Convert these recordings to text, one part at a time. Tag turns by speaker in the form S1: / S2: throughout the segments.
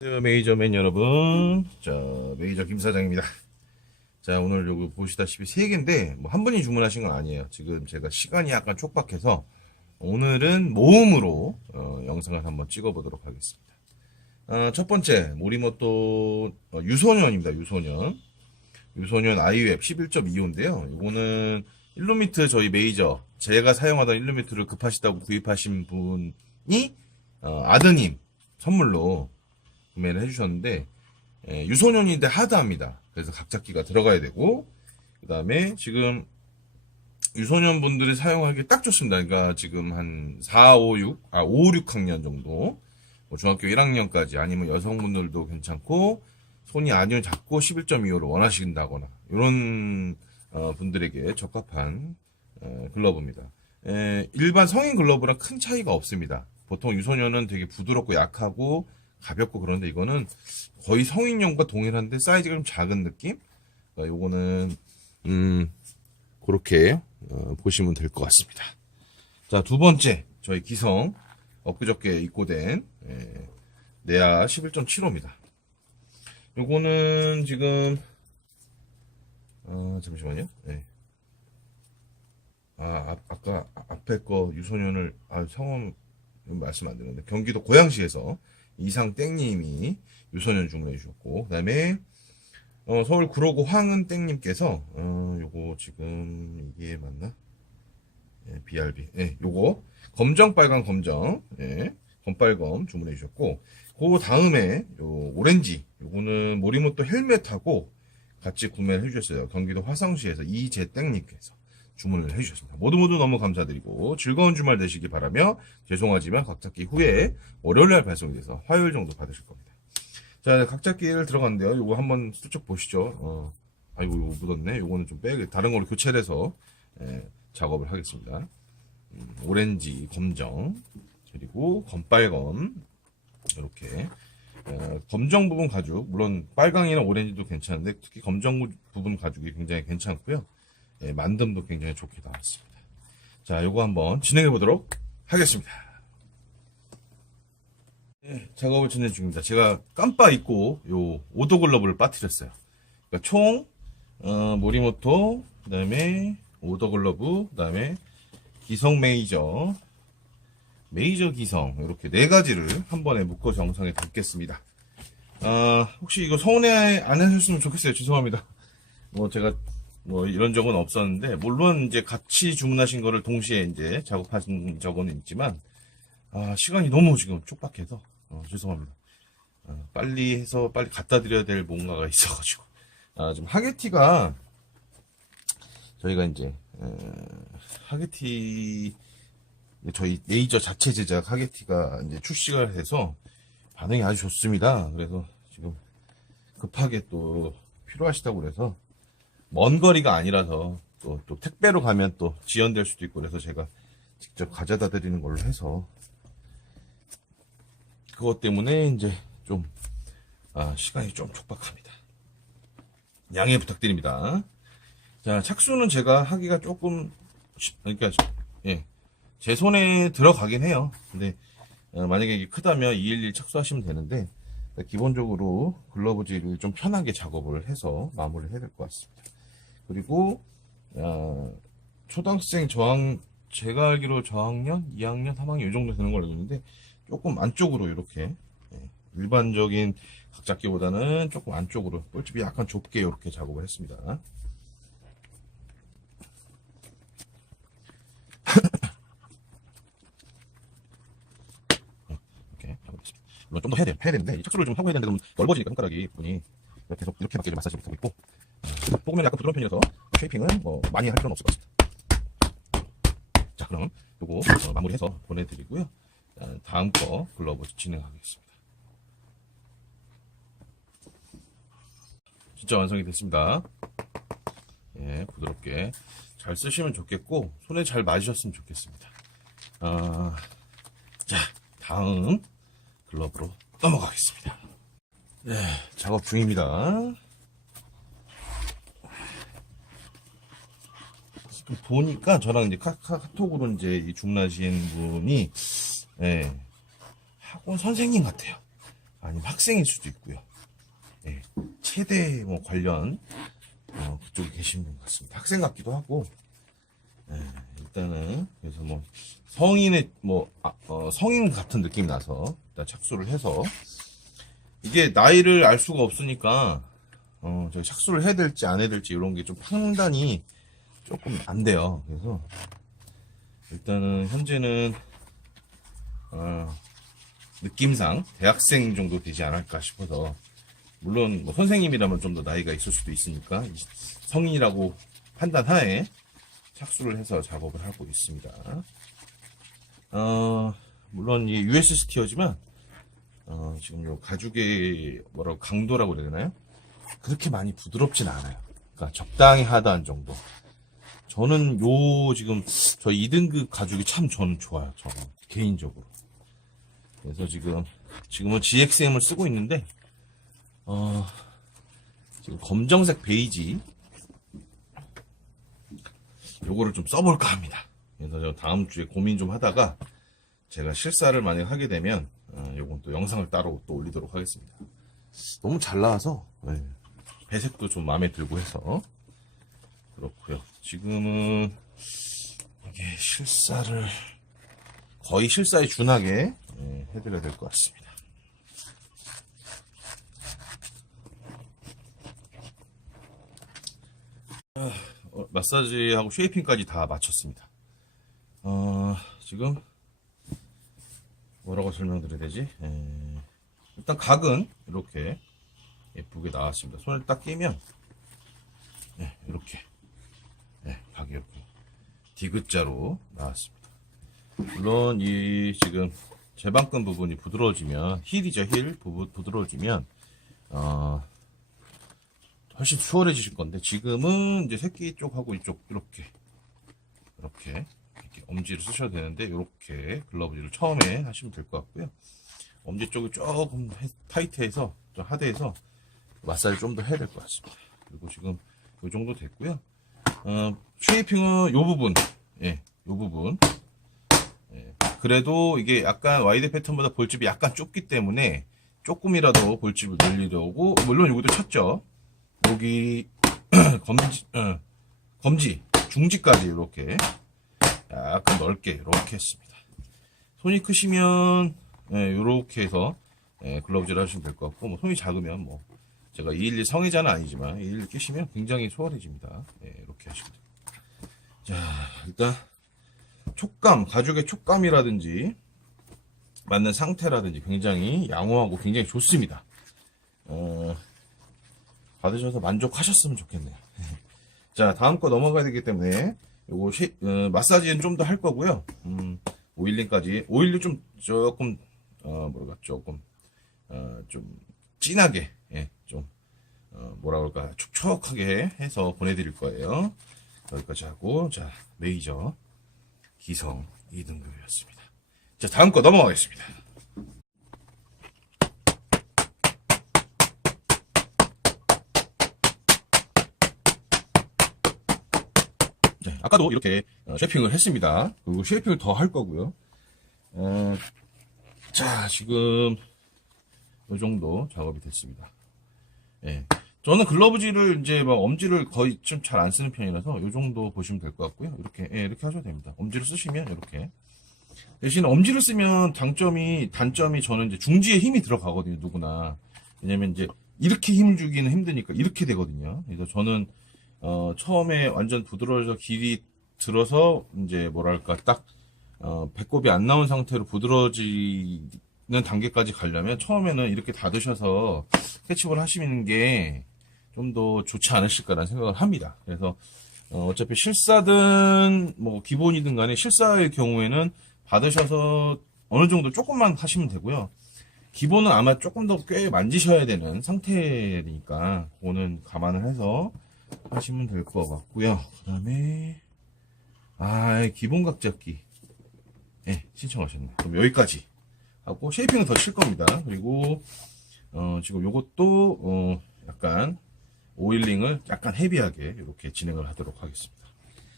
S1: 메이저맨 여러분. 자, 메이저 김 사장입니다. 자, 오늘 요거 보시다시피 세 개인데, 뭐 한 분이 주문하신 건 아니에요. 지금 제가 시간이 약간 촉박해서, 오늘은 모음으로, 어, 영상을 한번 찍어보도록 하겠습니다. 어, 첫 번째, 모리모토, 어, 유소년입니다, 유소년. 유소년 아이웹 11.25인데요. 이거는 일루미트 저희 메이저, 제가 사용하던 일루미트를 급하시다고 구입하신 분이, 어, 아드님 선물로 구매를 해주셨는데 예, 유소년인데 하드합니다. 그래서 각잡기가 들어가야 되고 그 다음에 지금 유소년 분들이 사용하기 딱 좋습니다. 그러니까 지금 한 4, 5, 6, 아 5, 6학년 정도 뭐 중학교 1학년까지 아니면 여성분들도 괜찮고 손이 아니면 작고 11.25를 원하신다거나 이런 어, 분들에게 적합한 어, 글러브입니다. 에, 일반 성인 글러브랑 큰 차이가 없습니다. 보통 유소년은 되게 부드럽고 약하고 가볍고 그런데 이거는 거의 성인용과 동일한데 사이즈가 좀 작은 느낌? 그러니까 요거는 음 그렇게 어, 보시면 될 것 같습니다. 자 두 번째 저희 기성 엊그저께 입고된 예, 네아 11.75입니다. 요거는 지금 아 잠시만요. 예. 아, 앞- 아까 앞에 거 유소년을 아 성함 말씀 안 되는데 경기도 고양시에서 이상 땡님이 유소년 주문해 주셨고 그 다음에 어, 서울 구로구 황은 땡님께서 어, 요거 지금 이게 맞나? 예, BRB. 예, 요거 검정 빨강 검정. 예. 검빨검 주문해 주셨고 그 다음에 요 오렌지 요거는 모리모토 헬멧하고 같이 구매를 해 주셨어요. 경기도 화성시에서 이재땡님께서 주문을 해주셨습니다. 모두 모두 너무 감사드리고 즐거운 주말 되시기 바라며 죄송하지만 각잡기 후에 월요일 날 발송이 돼서 화요일 정도 받으실 겁니다. 자, 각잡기를 들어갔는데요. 요거 한번 슬쩍 보시죠. 어, 아이고, 이거 묻었네. 요거는 좀 빼, 다른 걸로 교체를 해서 예, 작업을 하겠습니다. 음, 오렌지, 검정, 그리고 검빨검, 이렇게. 어, 검정 부분 가죽, 물론 빨강이나 오렌지도 괜찮은데 특히 검정 부분 가죽이 굉장히 괜찮고요. 예, 만듦도 굉장히 좋게 나왔습니다. 자, 요거 한번 진행해 보도록 하겠습니다. 예, 작업을 진행 중입니다. 제가 깜빡 잊고 요 오도 글러브를 빠뜨렸어요. 그러니까 총 어, 모리모토, 그 다음에 오더 글러브, 그 다음에 기성 메이저, 메이저 기성 이렇게 네 가지를 한 번에 묶어서 영상에 담겠습니다. 아, 혹시 이거 서운해 안 하셨으면 좋겠어요. 죄송합니다. 뭐 제가 뭐 이런 적은 없었는데 물론 이제 같이 주문하신 거를 동시에 이제 작업하신 적은 있지만 아, 시간이 너무 지금 촉박해서 어, 죄송합니다. 어, 빨리 해서 빨리 갖다 드려야 될 뭔가가 있어가지고 아, 지금 하게티가 저희가 이제 에, 하게티 저희 레이저 자체 제작 하게티가 이제 출시가 해서 반응이 아주 좋습니다. 그래서 지금 급하게 또 필요하시다고 그래서 먼 거리가 아니라서 또, 또 택배로 가면 또 지연될 수도 있고 그래서 제가 직접 가져다 드리는 걸로 해서 그것 때문에 이제 좀 아, 시간이 좀 촉박합니다. 양해 부탁드립니다. 자, 착수는 제가 하기가 조금 쉽- 그러니까 예. 제 손에 들어가긴 해요. 근데 어, 만약에 크다면 211 착수하시면 되는데 기본적으로 글러브질을 좀 편하게 작업을 해서 마무리를 해야 될 것 같습니다. 그리고 어, 초등학생 저학 제가 알기로 저학년, 2학년, 3학년 이 정도 되는 걸로 알고 있는데 조금 안쪽으로 이렇게 예, 일반적인 각잡기보다는 조금 안쪽으로 뿔집이 약간 좁게 이렇게 작업을 했습니다. 이렇게 작업했습니다. 물론 좀 더 해야 돼요. 해야 되는데 이 착수를 좀 하고 해야 되는데 너무 넓어지니까 손가락이 부분이 계속 이렇게밖에 마사지 못하고 있고 뽑으면 약간 부드러운 편이라서 쉐이핑은 뭐 많이 할 필요는 없을 것 같습니다. 자, 그럼 요거 어, 마무리해서 보내드리고요. 어, 다음 거 글러브 진행하겠습니다. 진짜 완성이 됐습니다. 예, 부드럽게 잘 쓰시면 좋겠고 손에 잘 맞으셨으면 좋겠습니다. 아, 자, 다음 글러브로 넘어가겠습니다. 예, 작업 중입니다. 지금 보니까 저랑 이제 카카, 카 톡으로 이제 이 주문하신 분이 예, 학원 선생님 같아요. 아니면 학생일 수도 있고요. 예, 체대 뭐 관련 어, 그쪽에 계신 분 같습니다. 학생 같기도 하고 예, 일단은 그래서 뭐 성인의 뭐 아, 어, 성인 같은 느낌이 나서 일단 착수를 해서 이게 나이를 알 수가 없으니까 어, 저 착수를 해야 될지 안 해야 될지 이런 게 좀 판단이 조금 안 돼요. 그래서 일단은 현재는 어, 느낌상 대학생 정도 되지 않을까 싶어서 물론 뭐 선생님이라면 좀 더 나이가 있을 수도 있으니까 이 성인이라고 판단하에 착수를 해서 작업을 하고 있습니다. 어, 물론 이 US 스티어지만 어, 지금 요 가죽의 뭐라고 강도라고 그래야 되나요? 그렇게 많이 부드럽진 않아요. 그러니까 적당히 하다한 정도. 저는 요 지금 저 2등급 가죽이 참 저는 좋아요. 저는 개인적으로. 그래서 지금 지금은 GXM을 쓰고 있는데 어 지금 검정색 베이지 요거를 좀 써볼까 합니다. 그래서 저 다음 주에 고민 좀 하다가 제가 실사를 만약 하게 되면 어, 요건 또 영상을 따로 또 올리도록 하겠습니다. 너무 잘 나와서 네. 배색도 좀 마음에 들고 해서 그렇고요. 지금은 이게 실사를 거의 실사에 준하게 예, 해드려야 될 것 같습니다. 아, 어, 마사지하고 쉐이핑까지 다 마쳤습니다. 어, 지금 뭐라고 설명드려야 되지? 에, 일단 각은 이렇게 예쁘게 나왔습니다. 손을 딱 끼면 네, 이렇게 네, 이렇게 디귿자로 나왔습니다. 물론 이 지금 제방근 부분이 부드러워지면 힐이죠 힐 부분 부드러워지면 어, 훨씬 수월해지실 건데 지금은 이제 새끼 쪽하고 이쪽 이렇게 이렇게 이렇게 엄지를 쓰셔도 되는데 이렇게 글러브질을 처음에 하시면 될 것 같고요. 엄지 쪽이 조금 해- 타이트해서 좀 하드해서 마사지 좀 더 해야 될 것 같습니다. 그리고 지금 이 정도 됐고요. 어, 쉐이핑은 요 부분, 예, 요 부분. 예, 그래도 이게 약간 와이드 패턴보다 볼집이 약간 좁기 때문에 조금이라도 볼집을 늘리려고 물론 여기도 쳤죠. 여기 검지, 어, 검지, 중지까지 이렇게 약간 넓게 이렇게 했습니다. 손이 크시면 예, 이렇게 해서 예, 글러브질 하시면 될 것 같고 뭐 손이 작으면 뭐 제가 212 성의자는 아니지만 212 끼시면 굉장히 수월해집니다. 예, 이렇게 하시면 돼요. 자 일단 촉감 가죽의 촉감이라든지 맞는 상태라든지 굉장히 양호하고 굉장히 좋습니다. 어, 받으셔서 만족하셨으면 좋겠네요. 자 다음 거 넘어가야 되기 때문에 요거 쉐- 어, 마사지는 좀 더 할 거고요. 음, 오일링까지 오일링 좀 조금 어 뭐랄까 조금 어 좀 진하게 예, 좀 어, 뭐라 그럴까 촉촉하게 해서 보내드릴 거예요. 여기까지 하고 자 메이저 기성 2등급이었습니다. 자 다음 거 넘어가겠습니다. 네, 아까도 이렇게 어, 쉐핑을 했습니다. 그리고 쉐핑을 더 할 거고요. 어, 자, 지금 이 정도 작업이 됐습니다. 예. 저는 글러브질을 이제 막 엄지를 거의 좀 잘 안 쓰는 편이라서 이 정도 보시면 될 것 같고요. 이렇게 예, 이렇게 하셔도 됩니다. 엄지를 쓰시면 이렇게 대신 엄지를 쓰면 장점이 단점이 저는 이제 중지에 힘이 들어가거든요. 누구나 왜냐면 이제 이렇게 힘 주기는 힘드니까 이렇게 되거든요. 그래서 저는 어, 처음에 완전 부드러워져 길이 들어서 이제 뭐랄까 딱 어, 배꼽이 안 나온 상태로 부드러워지는 단계까지 가려면 처음에는 이렇게 닫으셔서 캐치볼 하시는 게 좀 더 좋지 않으실까라는 생각을 합니다. 그래서 어, 차피 실사든 뭐 기본이든 간에 실사의 경우에는 받으셔서 어느 정도 조금만 하시면 되고요. 기본은 아마 조금 더 꽤 만지셔야 되는 상태니까 그거는 감안을 해서 하시면 될 것 같고요. 그 다음에 아 기본 각잡기 예 신청하셨네. 그럼 여기까지 하고 쉐이핑은 더칠 겁니다. 그리고 어, 지금 요것도 어, 약간 오일링을 약간 헤비하게 이렇게 진행을 하도록 하겠습니다.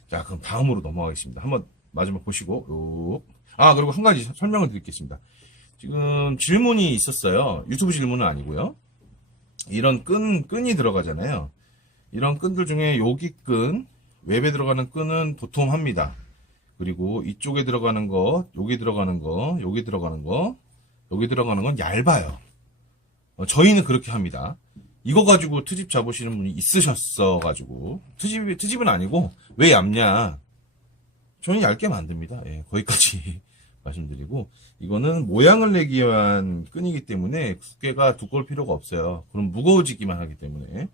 S1: 자 그럼 다음으로 넘어가겠습니다. 한번 마지막 보시고 요. 아 그리고 한 가지 설명을 드리겠습니다. 지금 질문이 있었어요. 유튜브 질문은 아니고요. 이런 끈, 끈이 들어가잖아요. 이런 끈들 중에 여기 끈, 웹에 들어가는 끈은 보통 합니다. 그리고 이쪽에 들어가는 거, 여기 들어가는 거, 여기 들어가는 거, 여기 들어가는 건 얇아요. 어, 저희는 그렇게 합니다. 이거 가지고 트집 잡으시는 분이 있으셨어 가지고 트집 트집은 아니고 왜 얇냐? 저는 얇게 만듭니다. 예, 거기까지 말씀드리고 이거는 모양을 내기 위한 끈이기 때문에 두께가 두꺼울 필요가 없어요. 그럼 무거워지기만 하기 때문에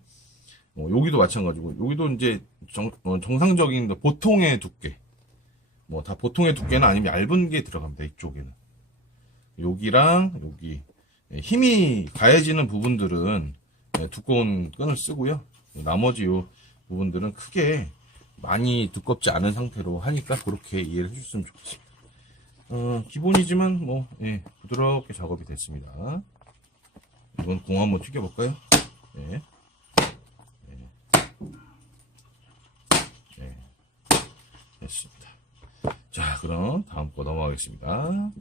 S1: 어, 여기도 마찬가지고 여기도 이제 정, 상적인 보통의 두께 뭐 다 보통의 두께는 아니면 얇은 게 들어갑니다. 이쪽에는 여기랑 여기 예, 힘이 가해지는 부분들은 예, 두꺼운 끈을 쓰고요. 나머지 요 부분들은 크게 많이 두껍지 않은 상태로 하니까 그렇게 이해를 해주셨으면 좋겠습니다. 어, 기본이지만 뭐 예, 부드럽게 작업이 됐습니다. 이건 공 한번 튀겨볼까요? 네. 네. 네. 됐습니다. 자, 그럼 다음 거 넘어가겠습니다.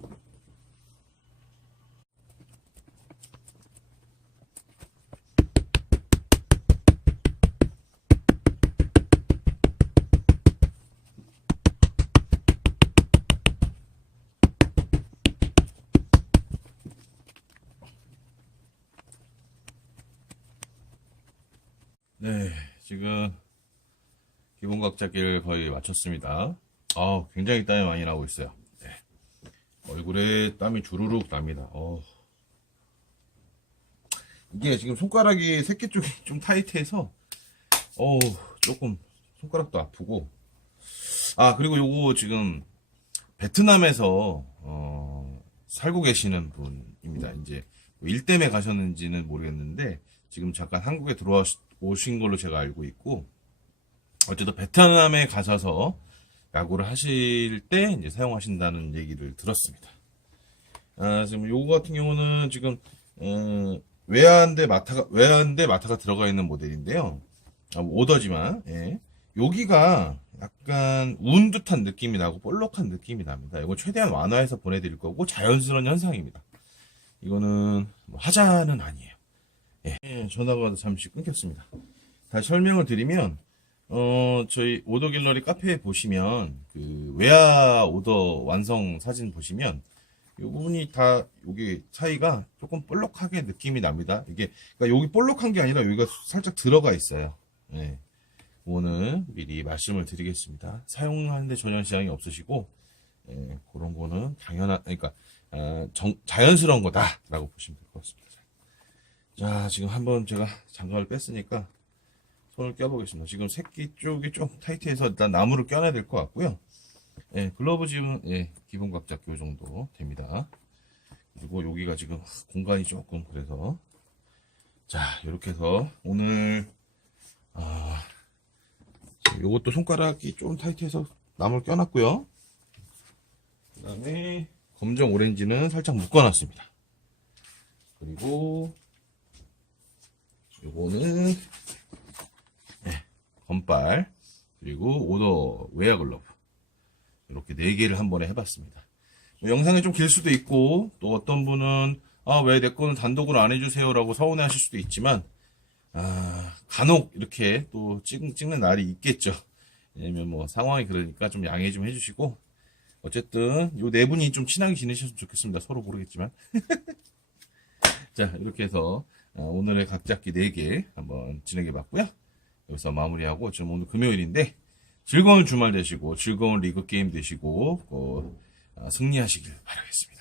S1: 네, 지금 기본 각자기를 거의 마쳤습니다. 아, 굉장히 땀이 많이 나고 있어요. 네. 얼굴에 땀이 주르륵 납니다. 어. 이게 지금 손가락이 새끼 쪽이 좀 타이트해서 어 조금 손가락도 아프고 아 그리고 요거 지금 베트남에서 어, 살고 계시는 분입니다. 이제 뭐일 때문에 가셨는지는 모르겠는데 지금 잠깐 한국에 들어오신 걸로 제가 알고 있고 어쨌든 베트남에 가셔서 야구를 하실 때 이제 사용하신다는 얘기를 들었습니다. 아, 지금 요거 같은 경우는 지금 어, 외야인데 마타가 외야인데 마타가 들어가 있는 모델인데요. 아, 뭐 오더지만 예. 여기가 약간 운 듯한 느낌이 나고 볼록한 느낌이 납니다. 이거 최대한 완화해서 보내드릴 거고 자연스러운 현상입니다. 이거는 뭐 하자는 아니에요. 예, 예, 전화가 잠시 끊겼습니다. 다시 설명을 드리면 어, 저희 오더 갤러리 카페에 보시면 그 외야 오더 완성 사진 보시면 이 부분이 다 여기 사이가 조금 볼록하게 느낌이 납니다. 이게 그러니까 여기 볼록한 게 아니라 여기가 살짝 들어가 있어요. 예. 오늘 미리 말씀을 드리겠습니다. 사용하는데 전혀 지장이 없으시고 예, 그런 거는 당연한 그러니까 어, 정- 자연스러운 거다라고 보시면 될 것 같습니다. 자, 지금 한번 제가 장갑을 뺐으니까 손을 껴보겠습니다. 지금 새끼 쪽이 좀 타이트해서 일단 나무를 껴놔야 될 것 같고요. 예, 글러브 지금 예, 기본 각 잡기 요 정도 됩니다. 그리고 여기가 지금 공간이 조금 그래서 자 이렇게 해서 오늘 아 요것도 손가락이 좀 타이트해서 나무를 껴놨고요. 그 다음에 검정 오렌지는 살짝 묶어놨습니다. 그리고 요거는 네, 건빨 그리고 오더 웨어 글러브 이렇게 네 개를 한 번에 해봤습니다. 뭐 영상이 좀 길 수도 있고 또 어떤 분은 아 왜 내 거는 단독으로 안 해주세요라고 서운해하실 수도 있지만 아 간혹 이렇게 또 찍, 찍는 날이 있겠죠. 왜냐면 뭐 상황이 그러니까 좀 양해 좀 해주시고 어쨌든 요 네 분이 좀 친하게 지내셨으면 좋겠습니다. 서로 모르겠지만 자 이렇게 해서 어, 오늘의 각잡기 4개 한번 진행해 봤고요. 여기서 마무리하고 지금 오늘 금요일인데 즐거운 주말 되시고 즐거운 리그 게임 되시고 어, 어, 승리하시길 바라겠습니다.